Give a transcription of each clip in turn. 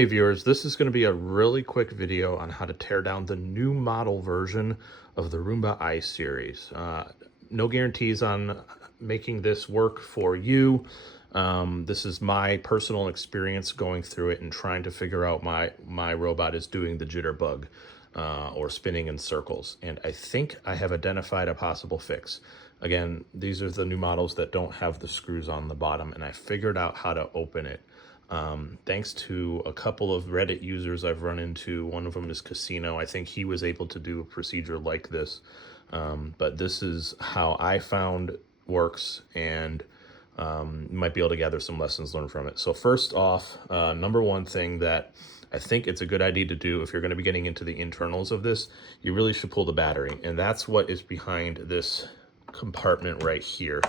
Hey viewers, this is going to be a really quick video on how to tear down the new model version of the Roomba i series. No guarantees on making this work for you. This is my personal experience going through it and trying to figure out my robot is doing the jitterbug or spinning in circles. And I think I have identified a possible fix. Again, these are the new models that don't have the screws on the bottom, and I figured out how to open it. Thanks to a couple of Reddit users I've run into. One of them is Casino. I think he was able to do a procedure like this, but this is how I found works, and you might be able to gather some lessons learned from it. So first off, number one thing that I think it's a good idea to do if you're going to be getting into the internals of this, you really should pull the battery, and that's what is behind this compartment right here.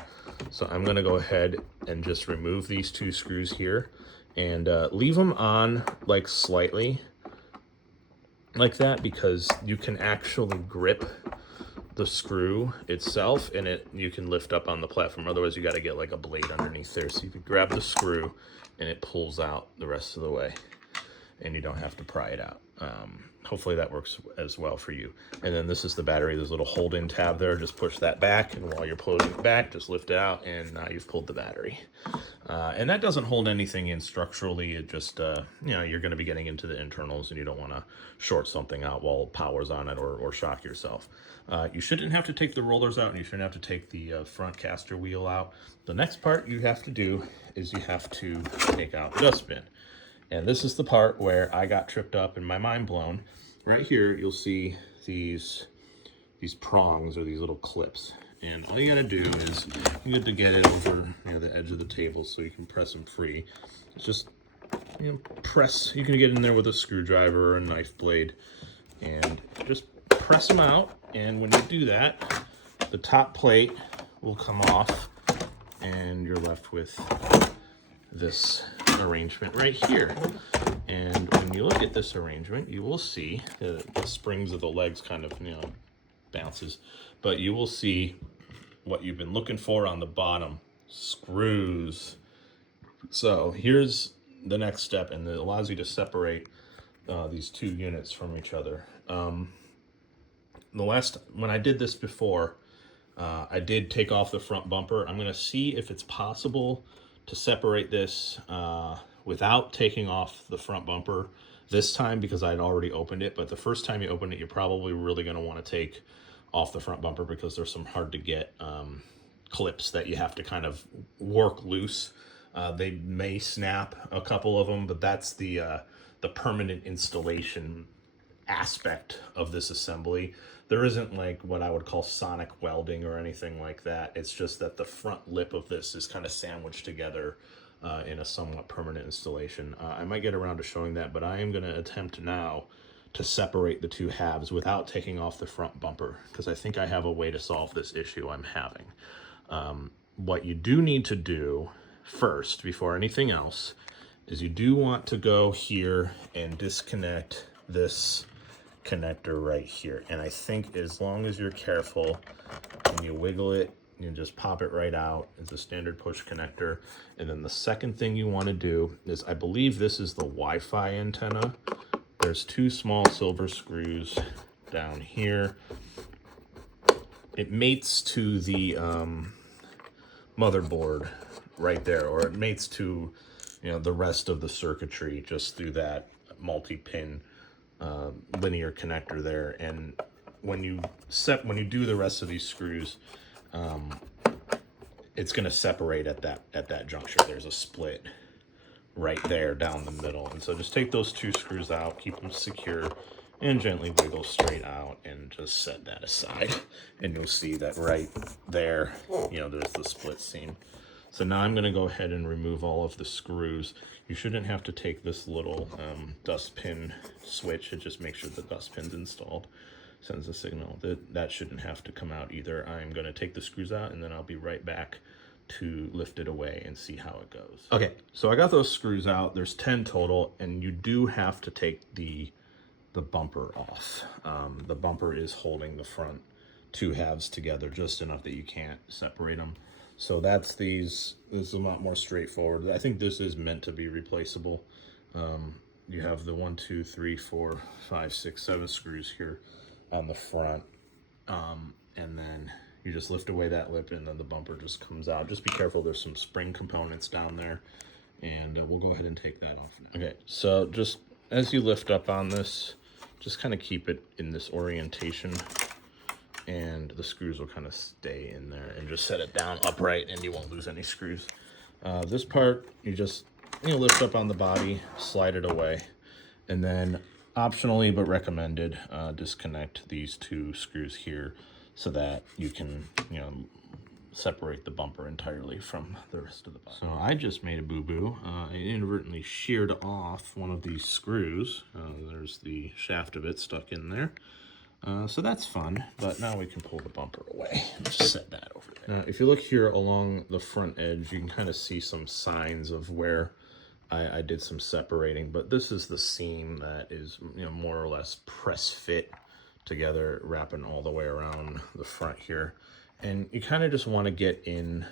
So I'm going to go ahead and just remove these two screws here and leave them on like slightly like that, because you can actually grip the screw itself and you can lift up on the platform. Otherwise you got to get like a blade underneath there. So you can grab the screw and it pulls out the rest of the way and you don't have to pry it out. Hopefully that works as well for you. And then this is the battery. There's a little hold-in tab there. Just push that back, and while you're pulling it back, just lift it out, and now you've pulled the battery. And that doesn't hold anything in structurally. It just, you know, you're going to be getting into the internals, and you don't want to short something out while power's on it or shock yourself. You shouldn't have to take the rollers out, and you shouldn't have to take the front caster wheel out. The next part you have to do is you have to take out the dustbin. And this is the part where I got tripped up and my mind blown. Right here, you'll see these prongs, or these little clips. And all you gotta do is, you get to get it over, you know, the edge of the table so you can press them free. It's just, you know, press. You can get in there with a screwdriver or a knife blade and just press them out. And when you do that, the top plate will come off and you're left with this arrangement right here. And when you look at this arrangement, you will see the springs of the legs kind of, you know, bounces, but you will see what you've been looking for on the bottom: screws. So here's the next step, and it allows you to separate these two units from each other. When I did this before, I did take off the front bumper. I'm going to see if it's possible to separate this without taking off the front bumper this time, because I'd already opened it. But the first time you open it, you're probably really going to want to take off the front bumper, because there's some hard to get clips that you have to kind of work loose. They may snap, a couple of them, but that's the permanent installation aspect of this assembly. There isn't like what I would call sonic welding or anything like that. It's just that the front lip of this is kind of sandwiched together in a somewhat permanent installation. I might get around to showing that, but I am going to attempt now to separate the two halves without taking off the front bumper, because I think I have a way to solve this issue I'm having. What you do need to do first, before anything else, is you do want to go here and disconnect this connector right here. And I think as long as you're careful and you wiggle it, you just pop it right out. It's a standard push connector. And then the second thing you want to do is, I believe this is the Wi-Fi antenna. There's two small silver screws down here. It mates to the motherboard right there, or it mates to, you know, the rest of the circuitry just through that multi-pin linear connector there. And when you do the rest of these screws, it's going to separate at that juncture. There's a split right there down the middle, and so just take those two screws out, keep them secure, and gently wiggle straight out, and just set that aside. And you'll see that right there, you know, there's the split seam. So now I'm going to go ahead and remove all of the screws. You shouldn't have to take this little dust pin switch. It just makes sure the dust pin's installed, sends a signal. That shouldn't have to come out either. I'm going to take the screws out, and then I'll be right back to lift it away and see how it goes. Okay, so I got those screws out. There's 10 total, and you do have to take the bumper off. The bumper is holding the front two halves together just enough that you can't separate them. So that's these. This is a lot more straightforward. I think this is meant to be replaceable. you have the 1, 2, 3, 4, 5, 6, 7 screws here on the front. And then you just lift away that lip and then the bumper just comes out. Just be careful, there's some spring components down there. And we'll go ahead and take that off now. Okay, so just as you lift up on this, just kind of keep it in this orientation and the screws will kind of stay in there, and just set it down upright and you won't lose any screws. This part, you just lift up on the body, slide it away, and then optionally but recommended, disconnect these 2 screws here so that you can separate the bumper entirely from the rest of the body. So I just made a boo-boo. I inadvertently sheared off one of these screws. There's the shaft of it stuck in there. So that's fun, but now we can pull the bumper away. Just set that over there. Now, if you look here along the front edge, you can kind of see some signs of where I did some separating, but this is the seam that is more or less press fit together, wrapping all the way around the front here. And you kind of just want to get in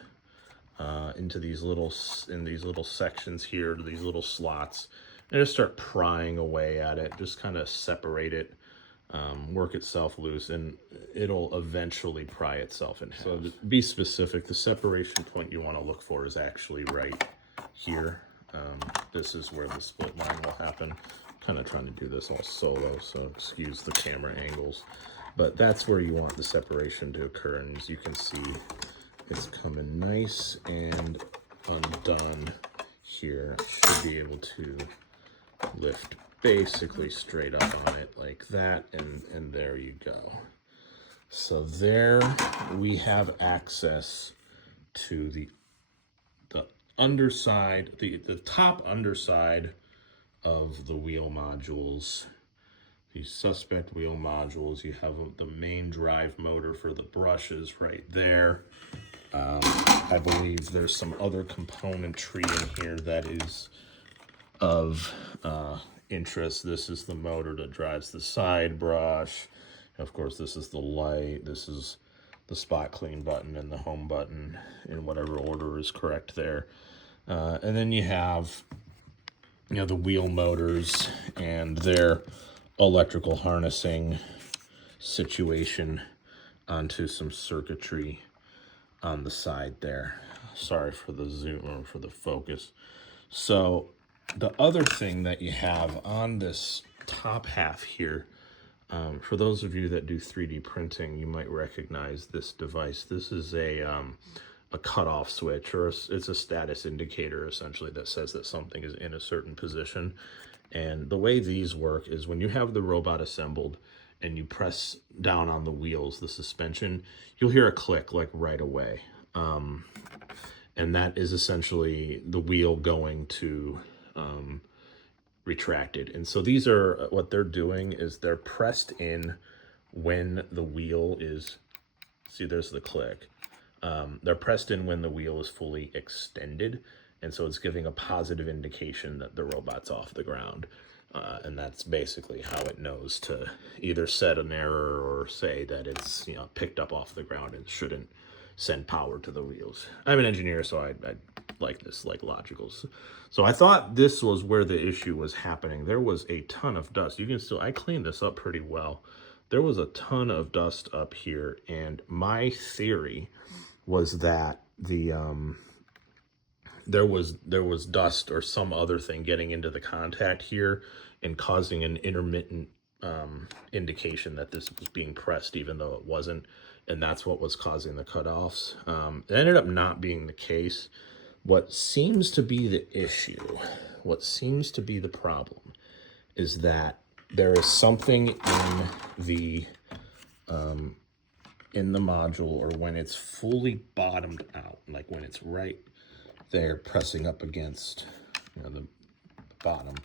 into these little sections here, these little slots, and just start prying away at it. Just kind of separate it, work itself loose, and it'll eventually pry itself in half. So to be specific, the separation point you want to look for is actually right here. This is where the split line will happen. Kind of trying to do this all solo, so excuse the camera angles. But that's where you want the separation to occur, and as you can see, it's coming nice and undone here. I should be able to lift basically straight up on it like that, and there you go. So there we have access to the underside, the top underside of the wheel modules. These suspect wheel modules. You have the main drive motor for the brushes right there. I believe there's some other componentry in here that is of interest. This is the motor that drives the side brush. Of course, this is the light. This is the spot clean button and the home button in whatever order is correct there. And then you have the wheel motors and their electrical harnessing situation onto some circuitry on the side there. Sorry for the zoom or for the focus. So the other thing that you have on this top half here, for those of you that do 3D printing, you might recognize this device. This is a cutoff switch, or it's a status indicator essentially that says that something is in a certain position. And the way these work is when you have the robot assembled and you press down on the wheels, the suspension, you'll hear a click like right away. And that is essentially the wheel going to retracted. And so these are, what they're doing is they're pressed in when the wheel is, see there's the click. They're pressed in when the wheel is fully extended. And so it's giving a positive indication that the robot's off the ground. And that's basically how it knows to either set an error or say that it's picked up off the ground and shouldn't send power to the wheels. I'm an engineer, so I like this, like logicals. So I thought this was where the issue was happening. There was a ton of dust. You can still, I cleaned this up pretty well. There was a ton of dust up here, and my theory was that the there was dust or some other thing getting into the contact here and causing an intermittent indication that this was being pressed even though it wasn't, and that's what was causing the cutoffs. It ended up not being the case. What seems to be the issue, what seems to be the problem, is that there is something in the module, or when it's fully bottomed out, like when it's right there pressing up against the bottom,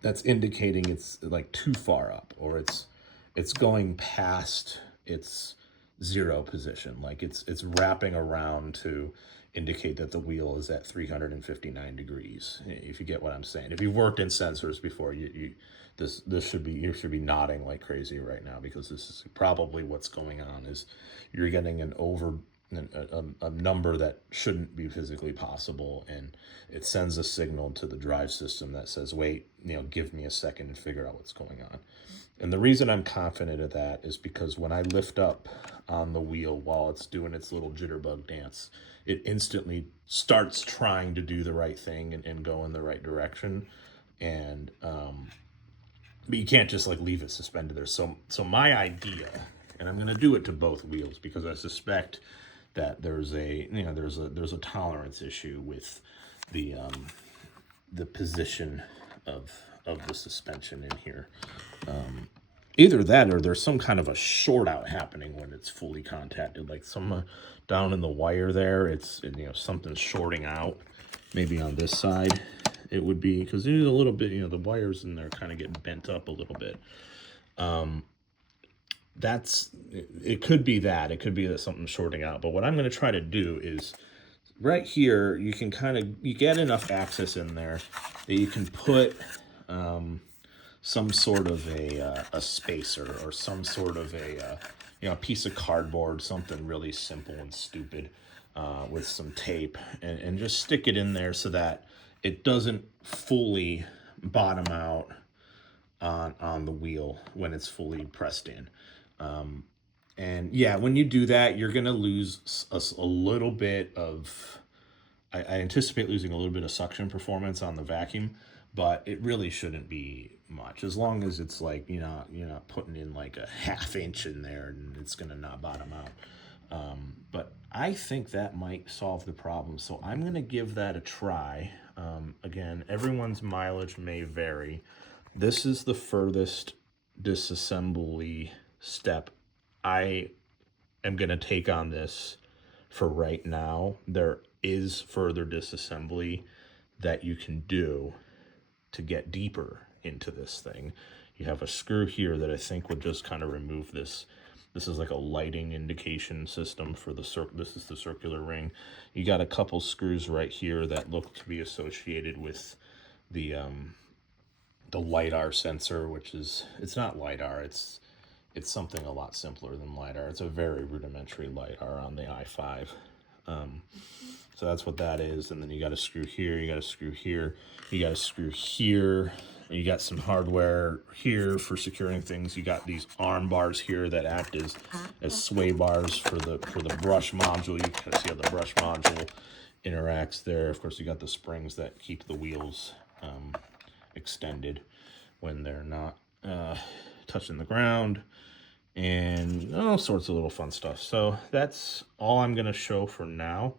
that's indicating it's like too far up, or it's going past its zero position, like it's wrapping around to indicate that the wheel is at 359 degrees, if you get what I'm saying. If you've worked in sensors before, you should be nodding like crazy right now, because this is probably what's going on. Is you're getting an a number that shouldn't be physically possible, and it sends a signal to the drive system that says, wait, give me a second and figure out what's going on. And the reason I'm confident of that is because when I lift up on the wheel while it's doing its little jitterbug dance, it instantly starts trying to do the right thing and go in the right direction. And but you can't just like leave it suspended there. So my idea, and I'm going to do it to both wheels because I suspect that there's a tolerance issue with the position of the suspension in here. Either that or there's some kind of a short out happening when it's fully contacted, like some down in the wire there, it's something's shorting out. Maybe on this side it would be, because there's a little bit, the wires in there kind of get bent up a little bit. It could be that. It could be that something's shorting out. But what I'm going to try to do is right here, you get enough access in there that you can put some sort of a spacer or some sort of a piece of cardboard, something really simple and stupid, with some tape, and just stick it in there so that it doesn't fully bottom out on the wheel when it's fully pressed in. And yeah, when you do that, you're gonna lose a little bit of, I anticipate losing a little bit of suction performance on the vacuum, but it really shouldn't be much, as long as it's like you're not putting in like a ½ inch in there and it's gonna not bottom out. But I think that might solve the problem, so I'm gonna give that a try. Again, everyone's mileage may vary. This is the furthest disassembly step I am gonna take on this for right now. There is further disassembly that you can do to get deeper into this thing. You have a screw here that I think would just kind of remove this. This is like a lighting indication system for the this is the circular ring. You got a couple screws right here that look to be associated with the LiDAR sensor, which is, it's not LiDAR, it's something a lot simpler than LiDAR. It's a very rudimentary LiDAR on the i5. So that's what that is. And then you got a screw here, you got a screw here, you got a screw here, you got some hardware here for securing things. You got these arm bars here that act as sway bars for the brush module. You can see how the brush module interacts there. Of course, you got the springs that keep the wheels extended when they're not touching the ground, and all sorts of little fun stuff. So that's all I'm going to show for now.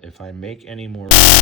If I make any more